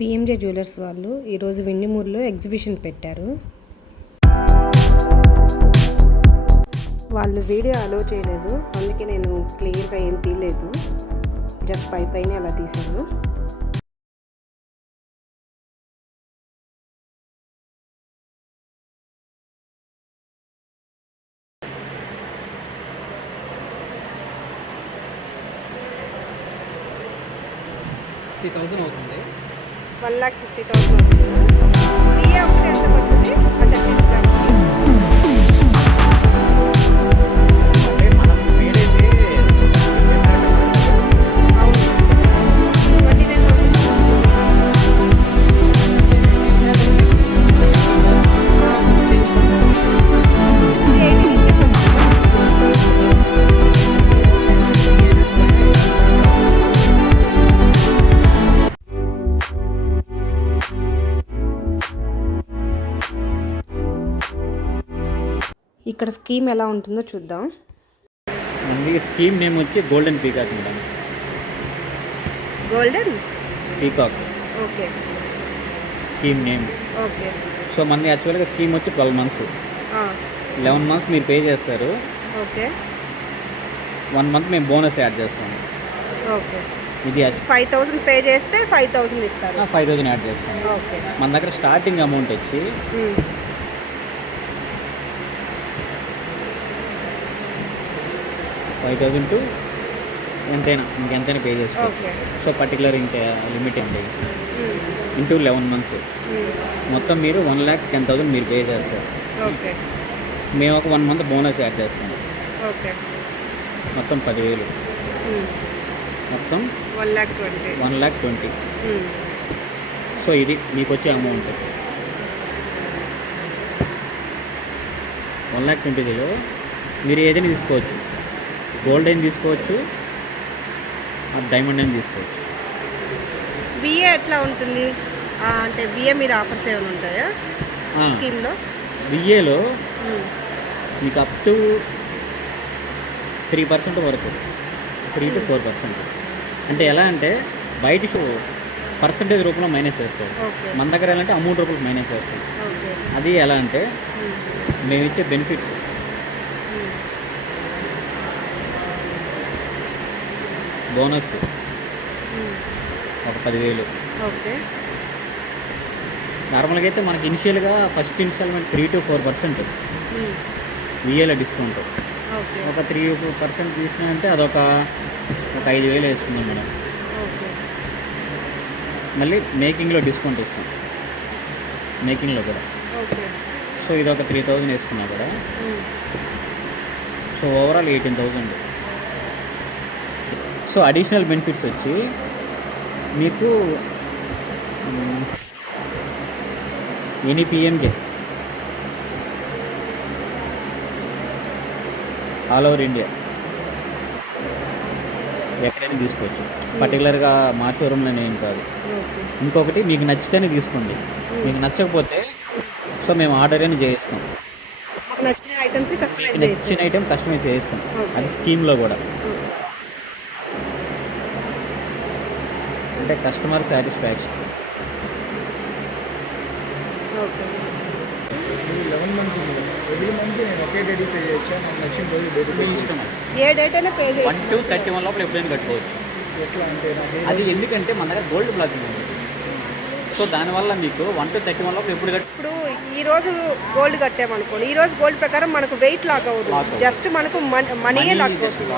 PMJ jewellers వాళ్ళు ఈరోజు వెన్నిమూరులో exhibition పెట్టారు. వాళ్ళు వీడియో అలో చేయలేదు. అందుకే నేను క్లియర్గా ఏం తీయలేదు. జస్ట్ పై పైన అలా తీసాను ఫిఫ్టీ థౌసండ్ అవుతుంది. One lakh fifty thousand. వస్తుంది పిఏ ఒకటి ఎంత పడుతుంది? అంటే ఇక్కడ స్కీమ్ ఎలా ఉంటుందో చూద్దాం. మనకి స్కీమ్ నేమ్ వచ్చి golden peacock madam. Golden peacock okay. Scheme name. Okay. So మనది యాక్చువల్గా స్కీమ్ వచ్చి ట్వెల్వ్ మంత్స్. లెవెన్ మంత్స్ మీరు పే చేస్తారు. ఓకే. వన్ మంత్ మేము బోనస్ యాడ్ చేస్తాం. ఓకే. ఇది ఫైవ్ థౌసండ్ పే చేస్తే ఫైవ్ థౌసండ్ ఇస్తారు. ఫైవ్ థౌసండ్ యాడ్ చేస్తాం. ఓకే. మన దగ్గర స్టార్టింగ్ అమౌంట్ వచ్చి ఫైవ్ థౌసండ్ టు ఎంతైనా ఇంకెంతైనా పే చేసుకోవచ్చు. సో పర్టికులర్ ఇంకా లిమిట్ అండి ఇంటూ లెవెన్ మంత్స్ మొత్తం మీరు వన్ ల్యాక్ టెన్ థౌసండ్ మీరు పే చేస్తారు. మేము ఒక వన్ మంత్ బోనస్ యాడ్ చేస్తాం. మొత్తం పదివేలు. మొత్తం one lakh twenty one lakh twenty so ఇది మీకు వచ్చే అమౌంట్ వన్ ల్యాక్ ట్వంటీలో మీరు ఏదైనా తీసుకోవచ్చు. గోల్డ్ అయినా తీసుకోవచ్చు? డైమండ్ అయినా తీసుకోవచ్చు? బిఏ ఎట్లా ఉంటుంది? అంటే బిఏ మీద ఆఫర్స్ ఏమైనా ఉంటాయా? స్కీమ్లో? బిఏలో మీకు అప్ టు త్రీ పర్సెంట్ వరకు త్రీ టు ఫోర్ పర్సెంట్ అంటే ఎలా అంటే బయట షో పర్సంటేజ్ రూపంలో మైనస్ చేస్తారు. మన దగ్గర ఎలా అంటే అమౌంట్ రూపంలో మైనస్ చేస్తాం ఓకే. అది ఎలా అంటే మేము. ఇచ్చే బెనిఫిట్స్ బోనస్. ఒక పదివేలు. ఓకే. నార్మల్గా అయితే మనకి ఇనిషియల్గా first installment three to four percent. విఏలో discount. ఒక త్రీ పర్సెంట్ తీసుకున్నామంటే అదొక ఒక ఐదు వేలు వేసుకున్నాం మేడం మళ్ళీ మేకింగ్లో డిస్కౌంట్ ఇస్తాం. మేకింగ్లో కూడా. ఓకే. సో ఇది ఒక త్రీ థౌజండ్ వేసుకున్నా కూడా. So overall eighteen thousand. So additional benefits వచ్చి మీకు any PMK all over India ఎక్కడైనా తీసుకోవచ్చు. పర్టికులర్గా మా షోరూంలోనే ఏం కాదు. ఇంకొకటి మీకు నచ్చితేనే తీసుకోండి. మీకు నచ్చకపోతే సో మేము ఆర్డర్ అని చేయిస్తాం. నచ్చిన ఐటమ్స్ కస్టమైజ్ చేయిస్తాం. అది స్కీమ్లో కూడా. అంటే customer satisfaction okay. Eleven months ఉంది ఎవ్రీ మంత్ నేను ఒకే డేట్ పే చేయొచ్చా? నాకు నచ్చిన రోజు డేట్ పే మీ ఇష్టం ఏ డేట్ అయినా pay one to thirty one లోపల ఎప్పుడైనా కట్టుకోవచ్చు. ఎట్లా అంటే అది ఎందుకంటే మన దగ్గర గోల్డ్ బ్లాకింగ్ ఉంది. సో దానివల్ల మీకు వన్ టు థర్టీ వన్ లోపల ఎప్పుడు కట్టు ఇప్పుడు ఈ రోజు గోల్డ్ కట్టామనుకోండి. ఈ రోజు గోల్డ్ ప్రకారం మనకు వెయిట్ లాక్ అవ్వదు. జస్ట్ మనకు మనీయే లాక్ అవుతుంది.